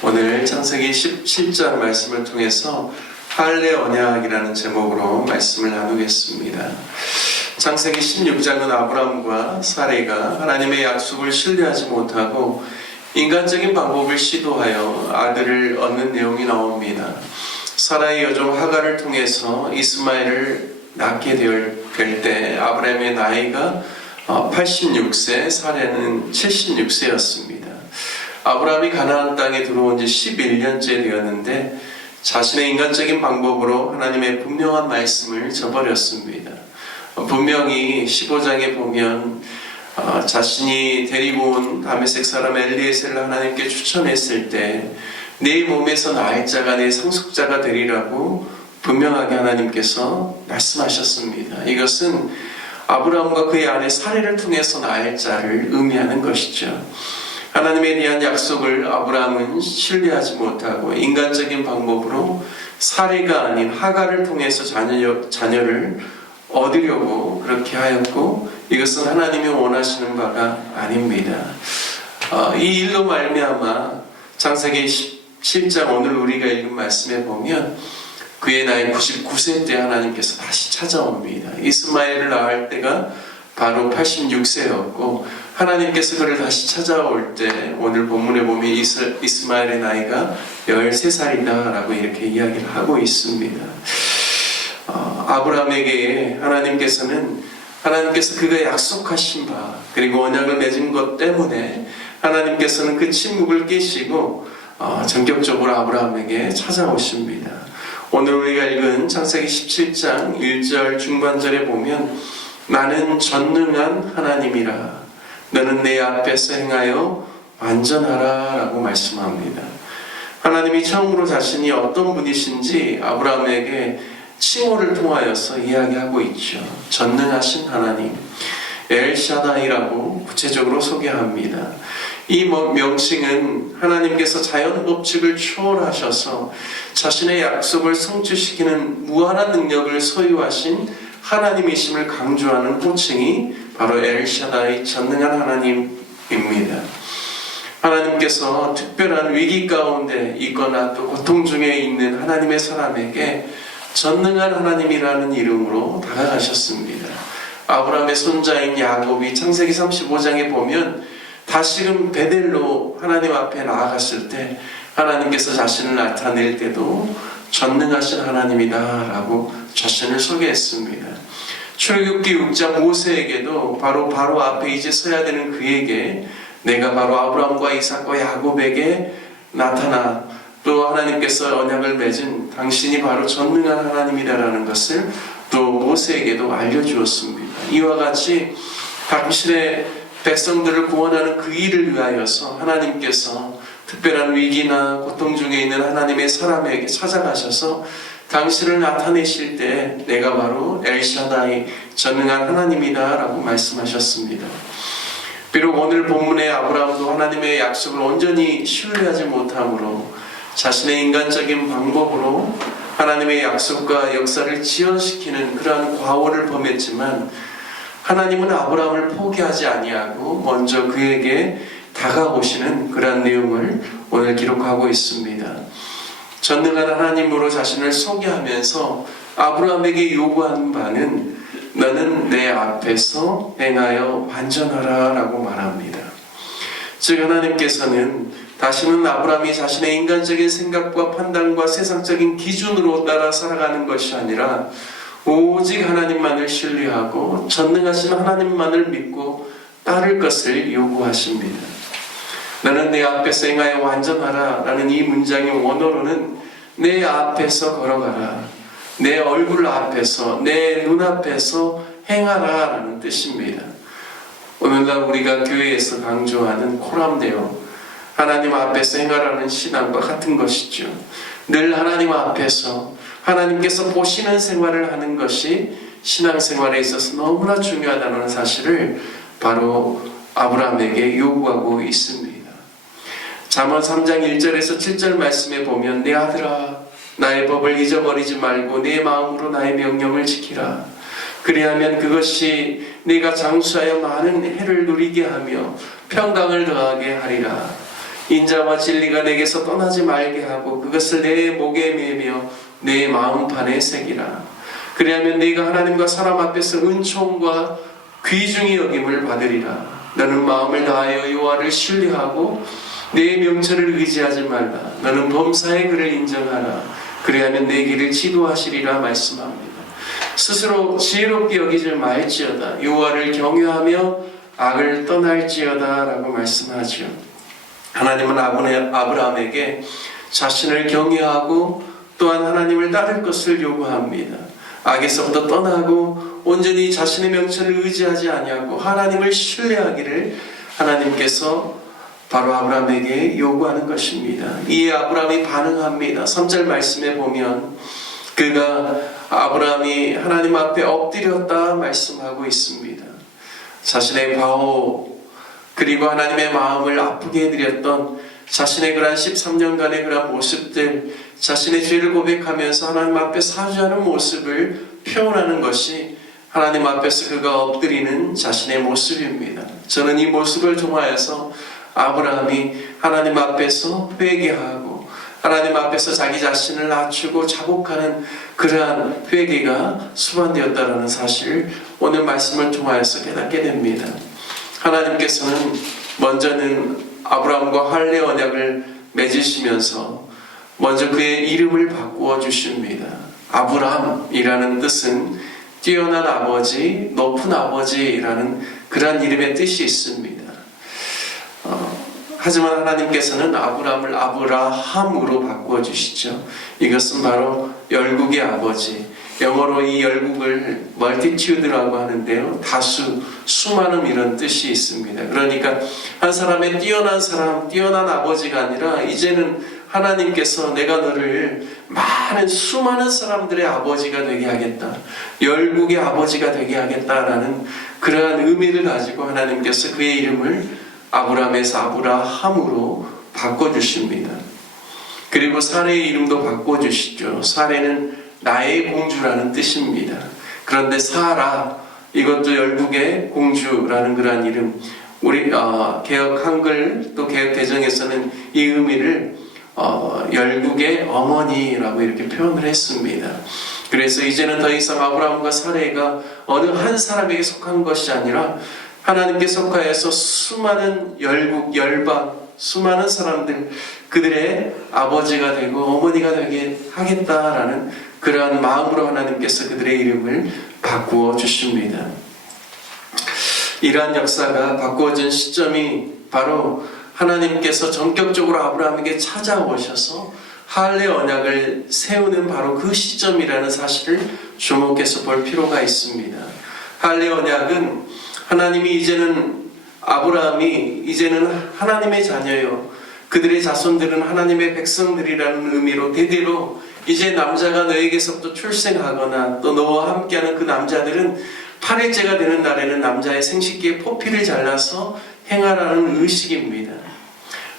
오늘 창세기 17장 말씀을 통해서 할례 언약이라는 제목으로 말씀을 나누겠습니다. 창세기 16장은 아브람과 사레가 하나님의 약속을 신뢰하지 못하고 인간적인 방법을 시도하여 아들을 얻는 내용이 나옵니다. 사라의 여종 하갈을 통해서 이스마엘을 낳게 될 때 아브람의 나이가 86세, 사레는 76세였습니다. 아브람이 가나안 땅에 들어온 지 11년째 되었는데 자신의 인간적인 방법으로 하나님의 분명한 말씀을 저버렸습니다. 분명히 15장에 보면 자신이 데리고 온 다메섹 사람 엘리에셀을 하나님께 추천했을 때 내 몸에서 낳을 자가 내 상속자가 되리라고 분명하게 하나님께서 말씀하셨습니다. 이것은 아브람과 그의 아내 사레를 통해서 낳을 자를 의미하는 것이죠. 하나님에 대한 약속을 아브람은 신뢰하지 못하고 인간적인 방법으로 사레가 아닌 하갈을 통해서 자녀를 얻으려고 그렇게 하였고, 이것은 하나님이 원하시는 바가 아닙니다. 이 일로 말미암아 창세기 17장 오늘 우리가 읽은 말씀에 보면 그의 나이 99세 때 하나님께서 다시 찾아옵니다. 이스마엘을 낳을 때가 바로 86세였고 하나님께서 그를 다시 찾아올 때 오늘 본문에 보면 이스마엘의 나이가 13살이다 라고 이렇게 이야기를 하고 있습니다. 아브라함에게 하나님께서 그가 약속하신 바 그리고 언약을 맺은 것 때문에 하나님께서는 그 침묵을 깨시고 전격적으로 아브라함에게 찾아오십니다. 오늘 우리가 읽은 창세기 17장 1절 중반절에 보면 나는 전능한 하나님이라 너는 내 앞에서 행하여 완전하라 라고 말씀합니다. 하나님이 처음으로 자신이 어떤 분이신지 아브라함에게 칭호를 통하여서 이야기하고 있죠. 전능하신 하나님, 엘샤다이라고 구체적으로 소개합니다. 이 명칭은 하나님께서 자연 법칙을 초월하셔서 자신의 약속을 성취시키는 무한한 능력을 소유하신 하나님이심을 강조하는 호칭이 바로 엘샤다이, 전능한 하나님입니다. 하나님께서 특별한 위기 가운데 있거나 또 고통 중에 있는 하나님의 사람에게 전능한 하나님이라는 이름으로 다가가셨습니다. 아브라함의 손자인 야곱이 창세기 35장에 보면 다시금 베델로 하나님 앞에 나아갔을 때 하나님께서 자신을 나타낼 때도 전능하신 하나님이다 라고 자신을 소개했습니다. 출애굽기 6장 모세에게도 바로 앞에 이제 서야 되는 그에게 내가 바로 아브라함과 이삭과 야곱에게 나타나 또 하나님께서 언약을 맺은 당신이 바로 전능한 하나님이다라는 것을 또 모세에게도 알려주었습니다. 이와 같이 당신의 백성들을 구원하는 그 일을 위하여서 하나님께서 특별한 위기나 고통 중에 있는 하나님의 사람에게 찾아가셔서 당신을 나타내실 때 내가 바로 엘샤다이, 전능한 하나님이다 라고 말씀하셨습니다. 비록 오늘 본문의 아브라함도 하나님의 약속을 온전히 신뢰하지 못함으로 자신의 인간적인 방법으로 하나님의 약속과 역사를 지연시키는 그러한 과오를 범했지만 하나님은 아브라함을 포기하지 아니하고 먼저 그에게 다가오시는 그러한 내용을 오늘 기록하고 있습니다. 전능한 하나님으로 자신을 소개하면서 아브라함에게 요구한 바는 너는 내 앞에서 행하여 완전하라 라고 말합니다. 즉 하나님께서는 다시는 아브라함이 자신의 인간적인 생각과 판단과 세상적인 기준으로 따라 살아가는 것이 아니라 오직 하나님만을 신뢰하고 전능하신 하나님만을 믿고 따를 것을 요구하십니다. 너는 내 앞에서 행하여 완전하라 라는 이 문장의 원어로는 내 앞에서 걸어가라, 내 얼굴 앞에서, 내 눈앞에서 행하라 라는 뜻입니다. 오늘날 우리가 교회에서 강조하는 코람데오, 하나님 앞에서 행하라는 신앙과 같은 것이죠. 늘 하나님 앞에서 하나님께서 보시는 생활을 하는 것이 신앙생활에 있어서 너무나 중요하다는 사실을 바로 아브라함에게 요구하고 있습니다. 잠언 3장 1절에서 7절 말씀에 보면 내 아들아 나의 법을 잊어버리지 말고 내 마음으로 나의 명령을 지키라. 그리하면 그것이 네가 장수하여 많은 해를 누리게 하며 평강을 더하게 하리라. 인자와 진리가 내게서 떠나지 말게 하고 그것을 내 목에 매며 내 마음판에 새기라. 그리하면 네가 하나님과 사람 앞에서 은총과 귀중히 여김을 받으리라. 너는 마음을 다하여 여호와를 신뢰하고 내 명철을 의지하지 말라. 너는 범사의 그를 인정하라. 그리하면 내 길을 지도하시리라 말씀합니다. 스스로 지혜롭게 여기지 말지어다. 여호와를 경외하며 악을 떠날지어다 라고 말씀하죠. 하나님은 아브라함에게 자신을 경외하고 또한 하나님을 따를 것을 요구합니다. 악에서부터 떠나고 온전히 자신의 명철을 의지하지 아니하고 하나님을 신뢰하기를 하나님께서 바로 아브라함에게 요구하는 것입니다. 이에 아브라함이 반응합니다. 3절 말씀에 보면 아브라함이 하나님 앞에 엎드렸다 말씀하고 있습니다. 자신의 과오 그리고 하나님의 마음을 아프게 해드렸던 자신의 그러한 13년간의 그러한 모습들, 자신의 죄를 고백하면서 하나님 앞에 사죄하는 모습을 표현하는 것이 하나님 앞에서 그가 엎드리는 자신의 모습입니다. 저는 이 모습을 통하여서 아브라함이 하나님 앞에서 회개하고 하나님 앞에서 자기 자신을 낮추고 자복하는 그러한 회개가 수반되었다는 사실을 오늘 말씀을 통하여서 깨닫게 됩니다. 하나님께서는 먼저는 아브라함과 할례 언약을 맺으시면서 먼저 그의 이름을 바꾸어 주십니다. 아브라함이라는 뜻은 뛰어난 아버지, 높은 아버지라는 그러한 이름의 뜻이 있습니다. 하지만 하나님께서는 아브라함을 아브라함으로 바꾸어 주시죠. 이것은 바로 열국의 아버지. 영어로 이 열국을 멀티튜드라고 하는데요. 다수, 수많은 이런 뜻이 있습니다. 그러니까 한 사람의 뛰어난 사람, 뛰어난 아버지가 아니라 이제는 하나님께서 내가 너를 많은 수많은 사람들의 아버지가 되게 하겠다. 열국의 아버지가 되게 하겠다라는 그러한 의미를 가지고 하나님께서 그의 이름을 아브라함에서 아브라함으로 바꿔주십니다. 그리고 사레의 이름도 바꿔주시죠. 사레는 나의 공주라는 뜻입니다. 그런데 사라, 이것도 열국의 공주라는 그러한 이름. 우리 개역 한글 또 개역 개정에서는 이 의미를 열국의 어머니라고 이렇게 표현을 했습니다. 그래서 이제는 더 이상 아브라함과 사레가 어느 한 사람에게 속한 것이 아니라 하나님께 속하여서 수많은 열국, 열방, 수많은 사람들, 그들의 아버지가 되고 어머니가 되게 하겠다라는 그러한 마음으로 하나님께서 그들의 이름을 바꾸어 주십니다. 이러한 역사가 바꾸어진 시점이 바로 하나님께서 전격적으로 아브라함에게 찾아오셔서 할례 언약을 세우는 바로 그 시점이라는 사실을 주목해서 볼 필요가 있습니다. 할례 언약은 하나님이 이제는 아브라함이 이제는 하나님의 자녀요, 그들의 자손들은 하나님의 백성들이라는 의미로 대대로 이제 남자가 너에게서부터 출생하거나 또 너와 함께하는 그 남자들은 8일째가 되는 날에는 남자의 생식기에 포피를 잘라서 행하라는 의식입니다.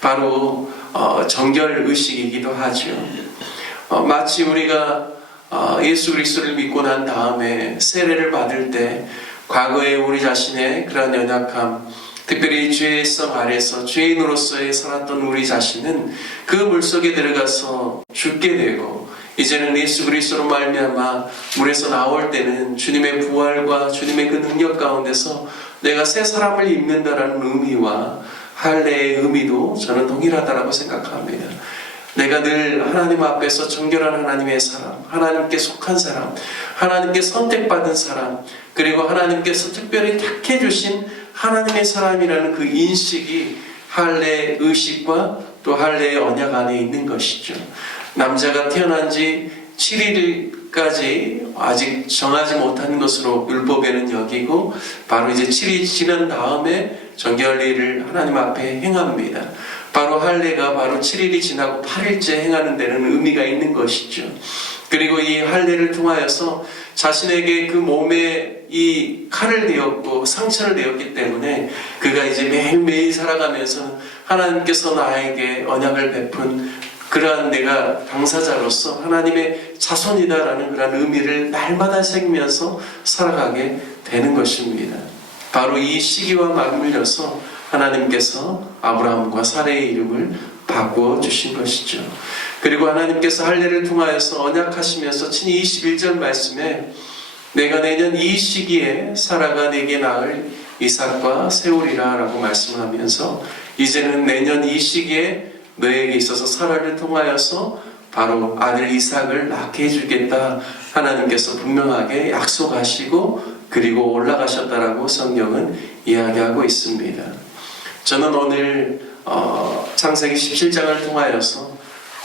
바로 정결 의식이기도 하죠. 마치 우리가 예수 그리스도를 믿고 난 다음에 세례를 받을 때 과거에 우리 자신의 그런 연약함, 특별히 죄의 성 아래서 죄인으로서의 살았던 우리 자신은 그 물속에 들어가서 죽게 되고 이제는 예수 그리스도로 말미암아 물에서 나올 때는 주님의 부활과 주님의 그 능력 가운데서 내가 새 사람을 입는다라는 의미와 할례의 의미도 저는 동일하다라고 생각합니다. 내가 늘 하나님 앞에서 정결한 하나님의 사람, 하나님께 속한 사람, 하나님께 선택받은 사람, 그리고 하나님께서 특별히 택해 주신 하나님의 사람이라는 그 인식이 할례 의식과 또 할례의 언약 안에 있는 것이죠. 남자가 태어난 지 7일까지 아직 정하지 못한 것으로 율법에는 여기고 바로 이제 7일이 지난 다음에 정결례를 하나님 앞에 행합니다. 바로 할례가 바로 7일이 지나고 8일째 행하는 데는 의미가 있는 것이죠. 그리고 이 할례를 통하여서 자신에게 그 몸에 이 칼을 내었고 상처를 내었기 때문에 그가 이제 매일매일 살아가면서 하나님께서 나에게 언약을 베푼 그러한 내가 당사자로서 하나님의 자손이다라는 그런 의미를 날마다 새기면서 살아가게 되는 것입니다. 바로 이 시기와 맞물려서 하나님께서 아브라함과 사레의 이름을 바꾸어 주신 것이죠. 그리고 하나님께서 할례를 통하여서 언약하시면서 친히 21절 말씀에 내가 내년 이 시기에 사라가 내게 낳을 이삭과 세우리라 라고 말씀하면서 이제는 내년 이 시기에 너에게 있어서 사라를 통하여서 바로 아들 이삭을 낳게 해주겠다 하나님께서 분명하게 약속하시고 그리고 올라가셨다라고 성경은 이야기하고 있습니다. 저는 오늘 창세기 17장을 통하여서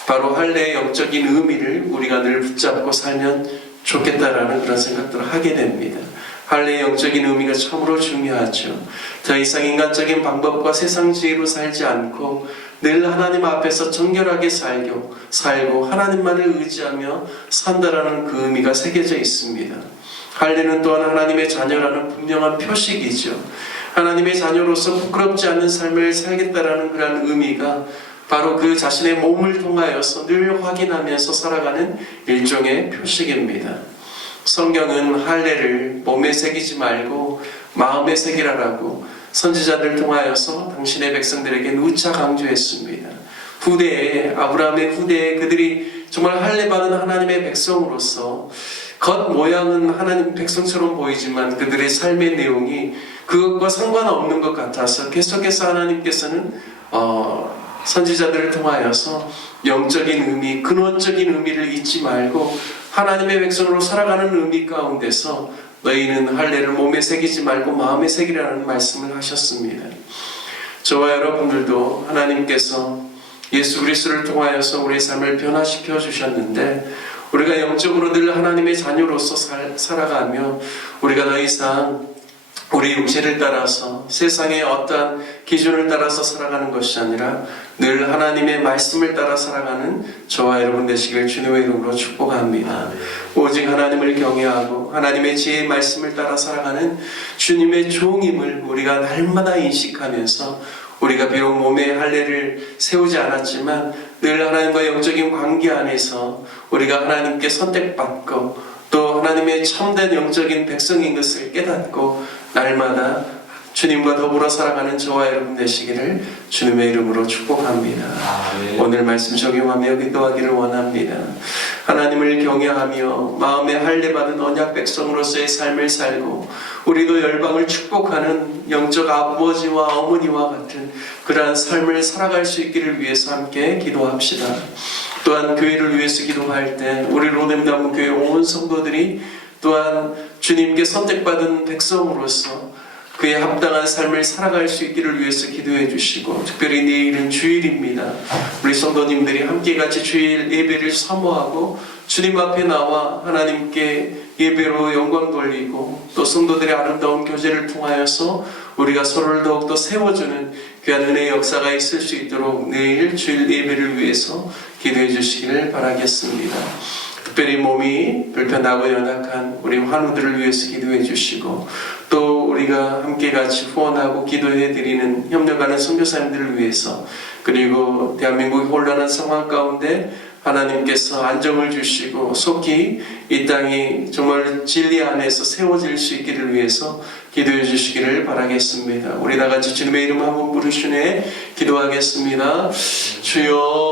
바로 할례의 영적인 의미를 우리가 늘 붙잡고 살면 좋겠다라는 그런 생각들을 하게 됩니다. 할례의 영적인 의미가 참으로 중요하죠. 더 이상 인간적인 방법과 세상 지혜로 살지 않고 늘 하나님 앞에서 정결하게 살고 하나님만을 의지하며 산다라는 그 의미가 새겨져 있습니다. 할례는 또한 하나님의 자녀라는 분명한 표식이죠. 하나님의 자녀로서 부끄럽지 않은 삶을 살겠다라는 그런 의미가 바로 그 자신의 몸을 통하여서 늘 확인하면서 살아가는 일종의 표식입니다. 성경은 할례를 몸에 새기지 말고 마음에 새기라라고 선지자들 통하여서 당신의 백성들에게 누차 강조했습니다. 후대에 아브라함의 후대에 그들이 정말 할례 받은 하나님의 백성으로서 겉 모양은 하나님 백성처럼 보이지만 그들의 삶의 내용이 그것과 상관없는 것 같아서 계속해서 하나님께서는 선지자들을 통하여서 영적인 의미, 근원적인 의미를 잊지 말고 하나님의 백성으로 살아가는 의미 가운데서 너희는 할례를 몸에 새기지 말고 마음에 새기라는 말씀을 하셨습니다. 저와 여러분들도 하나님께서 예수 그리스도를 통하여서 우리의 삶을 변화시켜 주셨는데 우리가 영적으로 늘 하나님의 자녀로서 살아가며 우리가 더 이상 우리 육체를 따라서 세상의 어떠한 기준을 따라서 살아가는 것이 아니라 늘 하나님의 말씀을 따라 살아가는 저와 여러분 되시길 주님의 이름으로 축복합니다. 오직 하나님을 경외하고 하나님의 지혜의 말씀을 따라 살아가는 주님의 종임을 우리가 날마다 인식하면서 우리가 비록 몸에 할례를 세우지 않았지만 늘 하나님과 영적인 관계 안에서 우리가 하나님께 선택받고 또 하나님의 참된 영적인 백성인 것을 깨닫고 날마다 주님과 더불어 살아가는 저와 여러분 되시기를 주님의 이름으로 축복합니다. 오늘 말씀 적용하며 기도하기를 원합니다. 하나님을 경외하며 마음에 할례 받은 언약 백성으로서의 삶을 살고 우리도 열방을 축복하는 영적 아버지와 어머니와 같은 그러한 삶을 살아갈 수 있기를 위해서 함께 기도합시다. 또한 교회를 위해서 기도할 때 우리 로뎀나무 교회 온 성도들이 또한 주님께 선택받은 백성으로서 그에 합당한 삶을 살아갈 수 있기를 위해서 기도해 주시고 특별히 내일은 주일입니다. 우리 성도님들이 함께 같이 주일 예배를 사모하고 주님 앞에 나와 하나님께 예배로 영광 돌리고 또 성도들의 아름다운 교제를 통하여서 우리가 서로를 더욱더 세워주는 귀한 은혜의 역사가 있을 수 있도록 내일 주일 예배를 위해서 기도해 주시기를 바라겠습니다. 특별히 몸이 불편하고 연약한 우리 환우들을 위해서 기도해 주시고 또 우리가 함께 같이 후원하고 기도해 드리는 협력하는 선교사님들을 위해서 그리고 대한민국이 혼란한 상황 가운데 하나님께서 안정을 주시고 속히 이 땅이 정말 진리 안에서 세워질 수 있기를 위해서 기도해 주시기를 바라겠습니다. 우리 다 같이 주님의 이름 한번 부르시네 기도하겠습니다. 주여